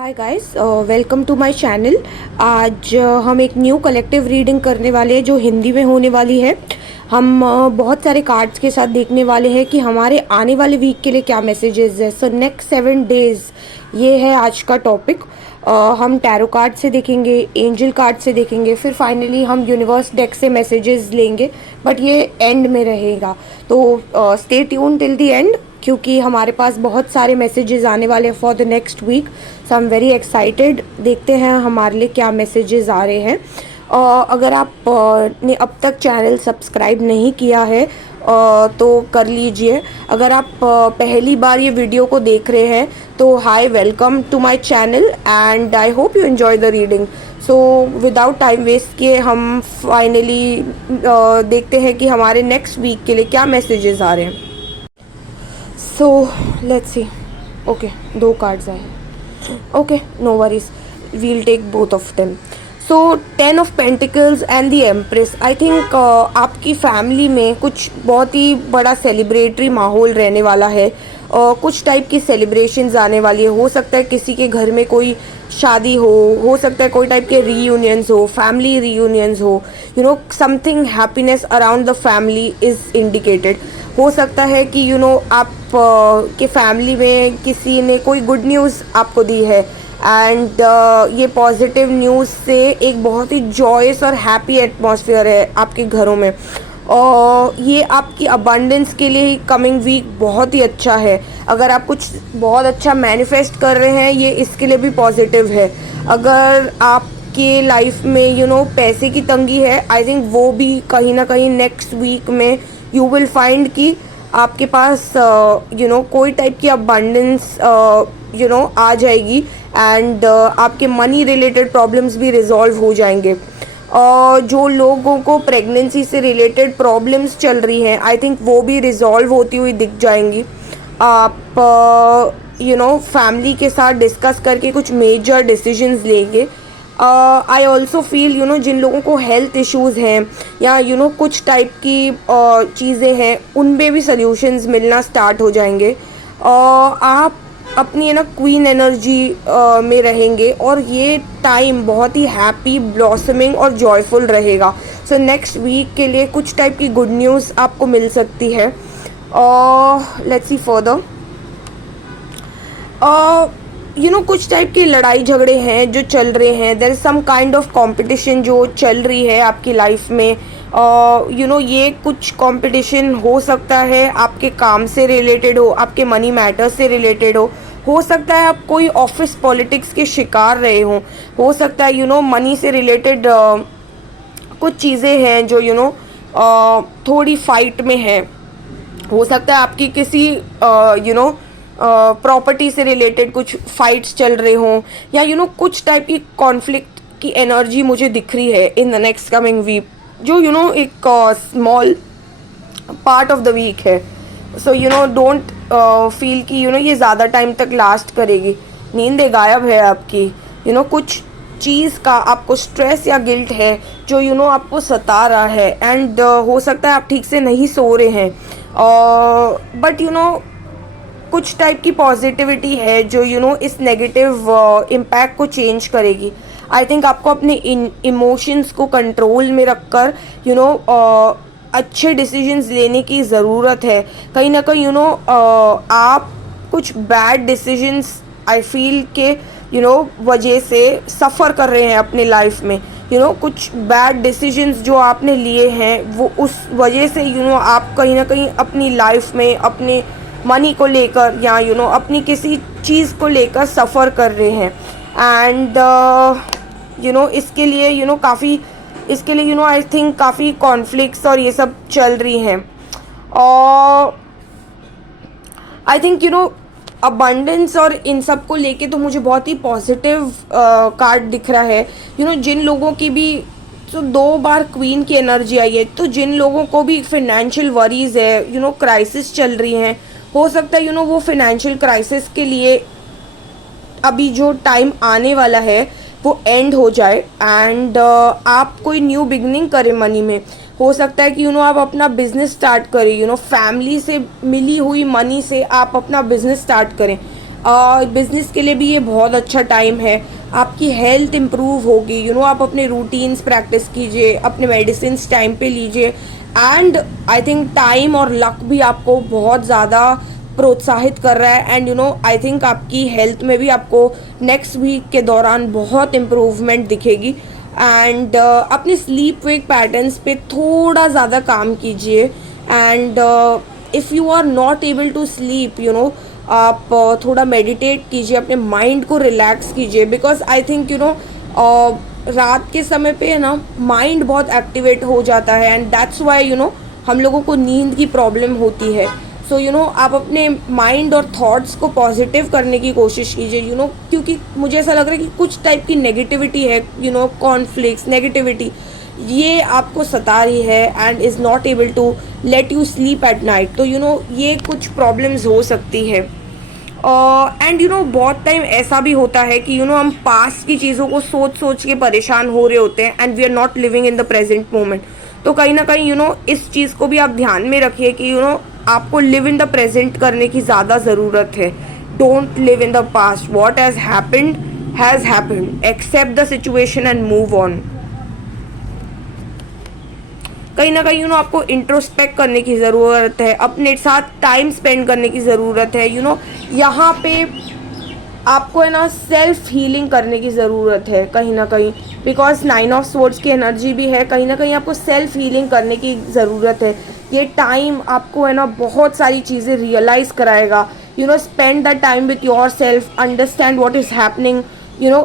Hi guys, welcome to my channel. आज हम एक न्यू कलेक्टिव रीडिंग करने वाले हैं जो हिंदी में होने वाली है। हम बहुत सारे कार्ड्स के साथ देखने वाले हैं कि हमारे आने वाले वीक के लिए क्या मैसेजेस है। सो नेक्स्ट 7 डेज ये है आज का टॉपिक। हम टैरो कार्ड से देखेंगे, एंजल कार्ड से देखेंगे, फिर फाइनली हम यूनिवर्स डेक से मैसेजेस लेंगे, बट ये एंड में रहेगा। तो stay tune till the end, क्योंकि हमारे पास बहुत सारे मैसेजेस आने वाले हैं for the next week. So I am very excited. देखते हैं हमारे लिए क्या मैसेजेस आ रहे हैं। अगर आप ने अब तक चैनल सब्सक्राइब नहीं किया है तो कर लीजिए। अगर आप पहली बार ये वीडियो को देख रहे हैं तो hi, welcome to my channel and I hope you enjoy the reading. So without time waste किए हम फाइनली देखते हैं कि हमारे नेक्स्ट वीक के लिए क्या मैसेजेस आ रहे हैं। So let's see. Okay, 2 cards आए। Okay, no worries, we'll take both of them. So 10 of pentacles and the empress. I think आपकी फैमिली में कुछ बहुत ही बड़ा सेलिब्रेटरी माहौल रहने वाला है। कुछ टाइप की सेलिब्रेशंस आने वाली है। हो सकता है किसी के घर में कोई शादी हो सकता है कोई टाइप के रीयूनियंस हो, फैमिली रीयूनियंस हो, you know something happiness around the family is indicated. हो सकता है कि आप के फैमिली में किसी ने कोई गुड न्यूज़ आपको दी है एंड ये पॉजिटिव न्यूज़ से एक बहुत ही जॉयस और हैप्पी एटमॉस्फेयर है आपके घरों में। और ये आपकी अबंडेंस के लिए कमिंग वीक बहुत ही अच्छा है। अगर आप कुछ बहुत अच्छा मैनिफेस्ट कर रहे हैं, ये इसके लिए भी पॉजिटिव है। अगर आपके लाइफ में पैसे की तंगी है, आई थिंक वो भी कहीं ना कहीं नेक्स्ट वीक में यू विल फाइंड कि आपके पास कोई टाइप की अबंडेंस आ जाएगी एंड आपके मनी रिलेटेड प्रॉब्लम्स भी रिजॉल्व हो जाएंगे। और जो लोगों को प्रेगनेंसी से रिलेटेड प्रॉब्लम्स चल रही हैं, आई थिंक वो भी रिजॉल्व होती हुई दिख जाएंगी। आप फैमिली के साथ डिस्कस करके कुछ मेजर डिसीजंस लेंगे। आई ऑल्सो फील जिन लोगों को हेल्थ इश्यूज़ हैं या कुछ टाइप की चीज़ें हैं, उनमें भी सल्यूशंस मिलना स्टार्ट हो जाएंगे। आप अपनी क्वीन एनर्जी में रहेंगे और ये टाइम बहुत ही हैप्पी, ब्लॉसमिंग और जॉयफुल रहेगा। सो नेक्स्ट वीक के लिए कुछ टाइप की गुड न्यूज़ आपको मिल सकती है। Let's see further. कुछ टाइप की लड़ाई झगड़े हैं जो चल रहे हैं। There is some kind of competition जो चल रही है आपकी लाइफ में। ये कुछ कंपटीशन हो सकता है आपके काम से रिलेटेड हो, आपके मनी मैटर्स से रिलेटेड हो सकता है आप कोई ऑफिस पॉलिटिक्स के शिकार रहे हो सकता है मनी से रिलेटेड कुछ चीज़ें हैं जो थोड़ी फाइट में है। हो सकता है आपकी किसी प्रॉपर्टी से रिलेटेड कुछ फाइट्स चल रहे हों या कुछ टाइप की कॉन्फ्लिक्ट की एनर्जी मुझे दिख रही है in the next coming week, जो एक small part of the week है। सो डोंट फील कि ये ज़्यादा टाइम तक लास्ट करेगी। नींद गायब है आपकी। कुछ चीज़ का आपको स्ट्रेस या गिल्ट है जो आपको सता रहा है एंड हो सकता है आप ठीक से नहीं सो रहे हैं। बट कुछ टाइप की पॉजिटिविटी है जो इस नेगेटिव इम्पैक्ट को चेंज करेगी। आई थिंक आपको अपने इमोशंस को कंट्रोल में रखकर अच्छे डिसीजंस लेने की ज़रूरत है। कहीं ना कहीं आप कुछ बैड डिसीजंस आई फील के वजह से सफ़र कर रहे हैं अपने लाइफ में। कुछ बैड डिसीजंस जो आपने लिए हैं वो उस वजह से आप कहीं ना कहीं अपनी लाइफ में अपने मनी को लेकर या अपनी किसी चीज़ को लेकर सफ़र कर रहे हैं एंड इसके लिए काफ़ी इसके लिए आई थिंक काफ़ी कॉन्फ्लिक्ट्स और ये सब चल रही हैं। और आई थिंक अबंडेंस और इन सब को लेके तो मुझे बहुत ही पॉजिटिव कार्ड दिख रहा है। जिन लोगों की भी तो 2 बार क्वीन की एनर्जी आई है, तो जिन लोगों को भी फाइनेंशियल वरीज है, क्राइसिस चल रही हैं, हो सकता है वो फाइनेंशियल क्राइसिस के लिए अभी जो टाइम आने वाला है वो एंड हो जाए एंड आप कोई न्यू बिगनिंग करें मनी में। हो सकता है कि आप अपना बिजनेस स्टार्ट करें, फैमिली से मिली हुई मनी से आप अपना बिजनेस स्टार्ट करें बिजनेस के लिए भी ये बहुत अच्छा टाइम है। आपकी हेल्थ इम्प्रूव होगी, आप अपने रूटीन्स प्रैक्टिस कीजिए, अपने मेडिसिन टाइम पे लीजिए, एंड आई थिंक टाइम और लक भी आपको बहुत ज़्यादा प्रोत्साहित कर रहा है। एंड आई थिंक आपकी हेल्थ में भी आपको नेक्स्ट वीक के दौरान बहुत इम्प्रूवमेंट दिखेगी। एंड अपने स्लीप वेक पैटर्न्स पे थोड़ा ज़्यादा काम कीजिए। And if you are not able to sleep, आप थोड़ा मेडिटेट कीजिए, अपने माइंड को रिलैक्स कीजिए, बिकॉज आई थिंक रात के समय पे है ना माइंड बहुत एक्टिवेट हो जाता है, एंड दैट्स वाई हम लोगों को नींद की प्रॉब्लम होती है। सो आप अपने माइंड और थॉट्स को पॉजिटिव करने की कोशिश कीजिए, क्योंकि मुझे ऐसा लग रहा है कि कुछ टाइप की नेगेटिविटी है, कॉन्फ्लिक्ट्स, नेगेटिविटी ये आपको सता रही है and is not able to let you sleep at night. तो ये कुछ प्रॉब्लम्स हो सकती है। एंड बहुत टाइम ऐसा भी होता है कि हम पास्ट की चीज़ों को सोच सोच के परेशान हो रहे होते हैं, and we are not living in the present moment. तो कहीं ना कहीं इस चीज़ को भी आप ध्यान में रखिए कि आपको लिव इन द प्रेजेंट करने की ज़्यादा ज़रूरत है। Don't live in the past, what has happened, accept the situation and move on. कहीं ना कहीं आपको इंट्रोस्पेक्ट करने की ज़रूरत है, अपने साथ टाइम स्पेंड करने की ज़रूरत है। यहाँ पे आपको है ना सेल्फ हीलिंग करने की ज़रूरत है कहीं ना कहीं, बिकॉज 9 ऑफ स्वॉर्ड्स की एनर्जी भी है। कहीं ना कहीं आपको सेल्फ हीलिंग करने की ज़रूरत है। ये टाइम आपको है ना बहुत सारी चीज़ें रियलाइज़ कराएगा। Spend the time with your self, understand what is happening,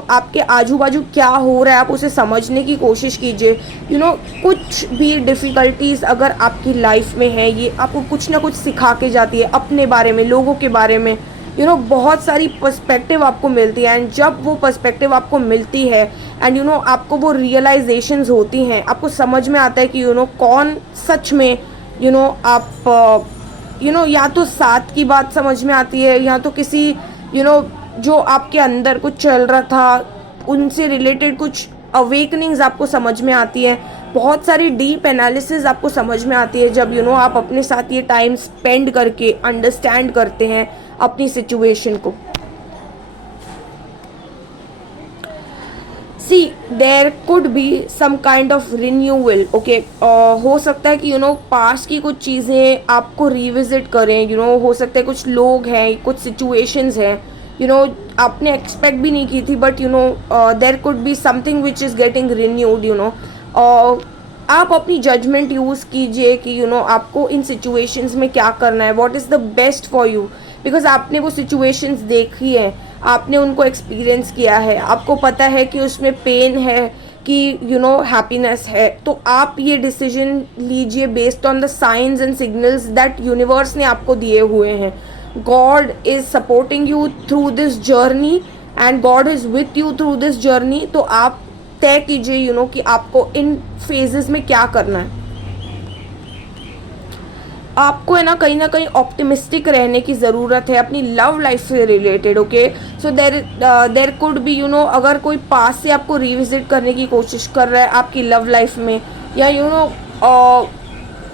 आपके आजू बाजू क्या हो रहा है, आप उसे समझने की कोशिश कीजिए। कुछ भी डिफ़िकल्टीज़ अगर आपकी लाइफ में है, ये आपको कुछ ना कुछ सिखा के जाती है अपने बारे में, लोगों के बारे में। बहुत सारी पर्सपेक्टिव आपको मिलती है, एंड जब वो पर्सपेक्टिव आपको मिलती है एंड आपको वो रियलाइजेशंस होती हैं, आपको समझ में आता है कि कौन सच में आप या तो साथ की बात समझ में आती है, या तो किसी जो आपके अंदर कुछ चल रहा था उनसे रिलेटेड कुछ अवेकनिंग्स आपको समझ में आती है। बहुत सारी डीप एनालिसिस आपको समझ में आती है जब आप अपने साथ ये टाइम स्पेंड करके अंडरस्टैंड करते हैं अपनी सिचुएशन को। See there could be some kind of renewal, okay. हो सकता है कि पास्ट की कुछ चीज़ें आपको रिविजिट करें। हो सकता है कुछ लोग हैं, कुछ सिचुएशंस हैं आपने एक्सपेक्ट भी नहीं की थी, but there could be something which is getting renewed. आप अपनी जजमेंट यूज़ कीजिए कि आपको इन सिचुएशंस में क्या करना है, what is the best for you, because आपने वो सिचुएशंस देखी है, आपने उनको एक्सपीरियंस किया है, आपको पता है कि उसमें पेन है कि हैप्पीनेस है। तो आप ये डिसीजन लीजिए based on the science and signals that universe ने आपको दिए हुए हैं। God is supporting you through this journey and God is with you through this journey। तो आप तय कीजिए कि आपको इन फेजेस में क्या करना है। आपको है ना कहीं ऑप्टिमिस्टिक रहने की ज़रूरत है अपनी लव लाइफ से related, okay. So there could be अगर कोई पास से आपको रिविजिट करने की कोशिश कर रहा है आपकी लव लाइफ में, या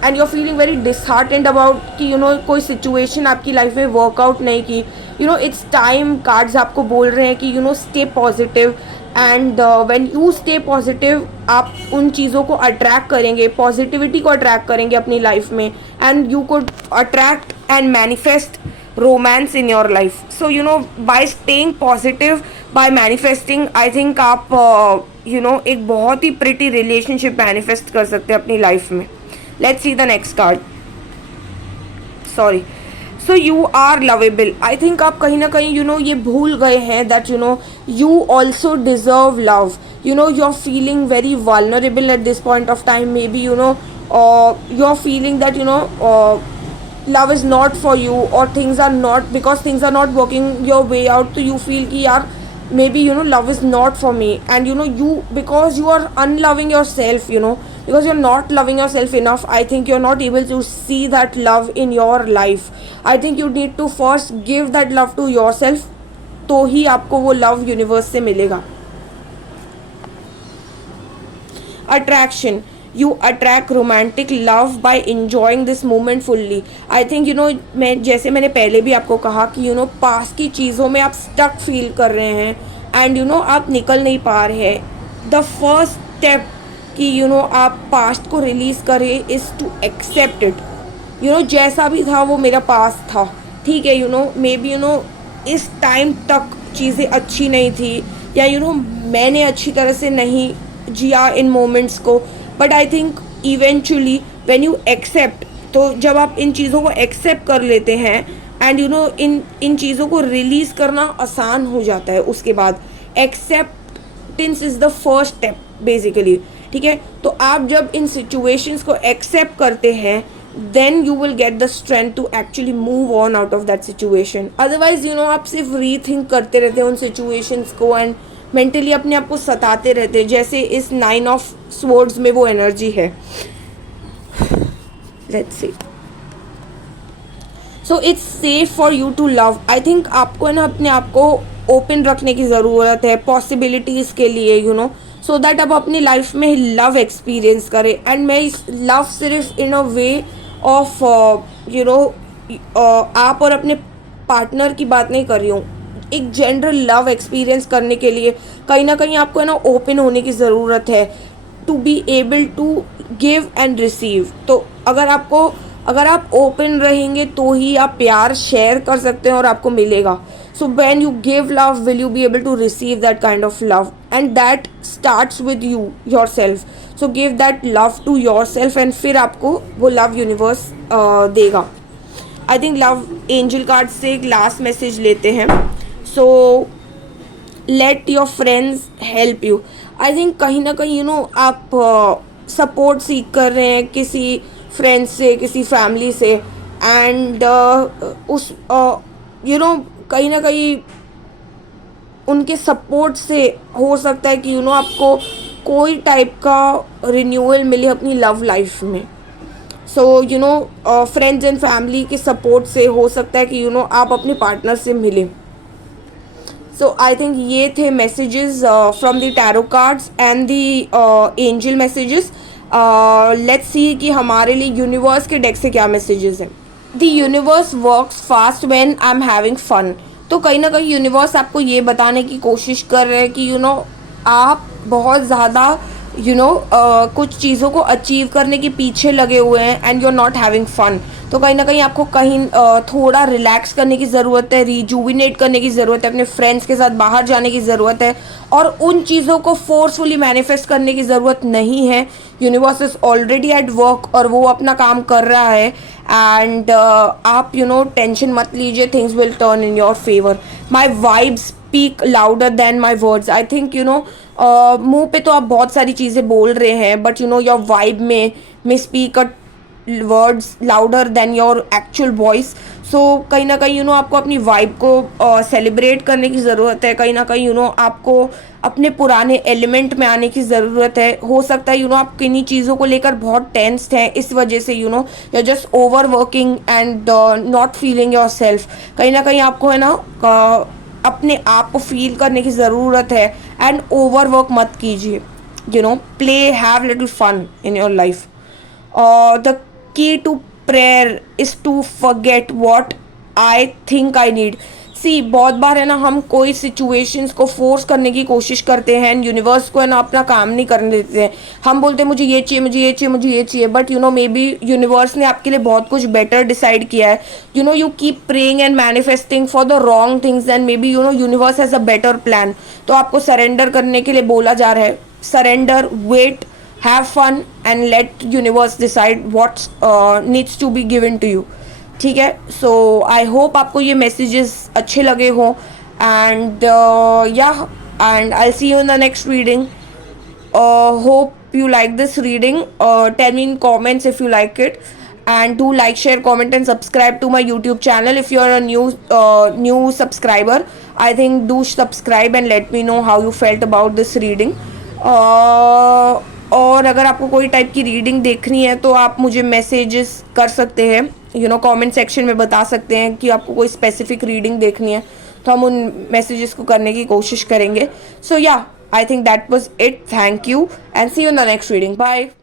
and you are feeling very disheartened about कि कोई सिचुएशन आपकी लाइफ में वर्कआउट नहीं की, इट्स टाइम, कार्ड्स आपको बोल रहे हैं कि stay positive. And when you stay positive, आप उन चीज़ों को अट्रैक्ट करेंगे, पॉजिटिविटी को अट्रैक्ट करेंगे अपनी लाइफ में, and you could attract and manifest romance in your life. So by staying positive, by manifesting, I think आप एक बहुत ही प्रिटी रिलेशनशिप मैनिफेस्ट कर सकते हैं अपनी लाइफ में। Let's see the next card. Sorry. So you are lovable. I think आप कहीं ना कहीं ये भूल गए हैं that you also deserve love. You're feeling very vulnerable at this point of time. Maybe you're feeling that love is not for you, or things are not working your way out. So you feel कि यार maybe love is not for me, and because you are unloving yourself, because you're not loving yourself enough, I think you're not able to see that love in your life. I think you need to first give that love to yourself, तो ही आपको वो love universe से मिलेगा। Attraction, you attract romantic love by enjoying this moment fully. I think जैसे मैंने पहले भी आपको कहा कि पास्ट की चीज़ों में आप स्टक फील कर रहे हैं एंड आप निकल नहीं पा रहे हैं. द फर्स्ट स्टेप कि आप पास्ट को रिलीज़ करें इज़ टू एक्सेप्ट इट. जैसा भी था वो मेरा पास्ट था, ठीक है. मे बी इस टाइम तक चीज़ें अच्छी नहीं थी या मैंने अच्छी तरह से नहीं जिया इन मोमेंट्स को. But I think eventually when you accept, तो जब आप इन चीज़ों को एक्सेप्ट कर लेते हैं एंड इन चीज़ों को रिलीज़ करना आसान हो जाता है. उसके बाद acceptance is the first step basically, ठीक है. तो आप जब इन सिचुएशंस को एक्सेप्ट करते हैं then you will get the strength to actually move on out of that situation. Otherwise आप सिर्फ रीथिंक करते रहते हैं उन सिचुएशंस को एंड मेंटली अपने आप को सताते रहते हैं, जैसे इस 9 ऑफ स्वर्ड्स में वो एनर्जी है. Let's see. So it's safe for you to love. I think आपको अपने आप को ओपन रखने की ज़रूरत है पॉसिबिलिटीज़ के लिए, सो दैट आप अपनी लाइफ में लव एक्सपीरियंस करें. एंड मैं इस लव सिर्फ इन अ वे ऑफ आप और अपने पार्टनर की बात नहीं कर रही हूँ. एक जनरल लव एक्सपीरियंस करने के लिए कहीं ना कहीं आपको ओपन होने की ज़रूरत है to be able to give and receive. तो अगर आप ओपन रहेंगे तो ही आप प्यार शेयर कर सकते हैं और आपको मिलेगा. So when you give love, will you be able to receive that kind of love? And that starts with you yourself. So give that love to yourself and फिर आपको वो love universe देगा. I think love angel card से एक last message लेते हैं. So let your friends help you. I think कहीं ना कहीं आप support सीख कर रहे हैं किसी friends से, किसी family से and उस कहीं ना कहीं उनके सपोर्ट से हो सकता है कि आपको कोई टाइप का रिन्यूअल मिले अपनी लव लाइफ में. सो फ्रेंड्स एंड फैमिली के सपोर्ट से हो सकता है कि आप अपने पार्टनर से मिलें. सो आई थिंक ये थे messages from the tarot cards and the angel messages. Let's see कि हमारे लिए यूनिवर्स के डेक से क्या मैसेजेस हैं. The universe works fast when I'm having fun. तो कहीं ना कहीं यूनिवर्स आपको ये बताने की कोशिश कर रहे हैं कि आप बहुत ज़्यादा कुछ चीज़ों को अचीव करने के पीछे लगे हुए हैं and you are not having fun. तो कहीं ना कहीं आपको थोड़ा रिलैक्स करने की ज़रूरत है, रिजुविनेट करने की ज़रूरत है, अपने फ्रेंड्स के साथ बाहर जाने की ज़रूरत है और उन चीज़ों को फोर्सफुली मैनिफेस्ट करने की ज़रूरत नहीं है. Universe is already at work और वो अपना काम कर रहा है एंड आप टेंशन मत लीजिए, things will turn in your favour. My vibes speak louder than my words. I think मुंह पे तो आप बहुत सारी चीज़ें बोल रहे हैं बट योर वाइब में speak a words louder than your actual voice. So कहीं ना कहीं आपको अपनी वाइब को सेलिब्रेट करने की ज़रूरत है. कहीं ना कहीं आपको अपने पुराने एलिमेंट में आने की ज़रूरत है. हो सकता है आप किन्हीं चीज़ों को लेकर बहुत टेंस्ड हैं, इस वजह से you are just over working and not feeling your self. कहीं ना कहीं आपको अपने आप को फील करने की ज़रूरत है एंड ओवर वर्क मत कीजिए. Play, have little fun in your life. The key to prayer is to forget what I think I need. बहुत बार हम कोई सिचुएशंस को फोर्स करने की कोशिश करते हैं, यूनिवर्स को अपना काम नहीं करने देते हैं. हम बोलते हैं मुझे ये चाहिए, मुझे ये चाहिए, मुझे ये चाहिए, बट मे बी यूनिवर्स ने आपके लिए बहुत कुछ बेटर डिसाइड किया है. You keep praying and manifesting for the wrong things and may be universe has a better plan. तो आपको सरेंडर करने के लिए बोला जा रहा है. Surrender, wait, have fun and let universe decide what needs to be given to you. ठीक है. सो आई होप आपको ये मैसेजेस अच्छे लगे हो and and I see you in the next reading. Hope you like this reading. Tell me in comments if you like it and do like, share, comment and subscribe to my YouTube channel. If you are a new subscriber, I think do subscribe and let me know how you felt about this reading. और अगर आपको कोई type की reading देखनी है तो आप मुझे मैसेजेस कर सकते हैं, कमेंट सेक्शन में बता सकते हैं कि आपको कोई स्पेसिफिक रीडिंग देखनी है तो हम उन मैसेजेस को करने की कोशिश करेंगे. सो आई think that was it. Thank you and see you in the next reading. Bye.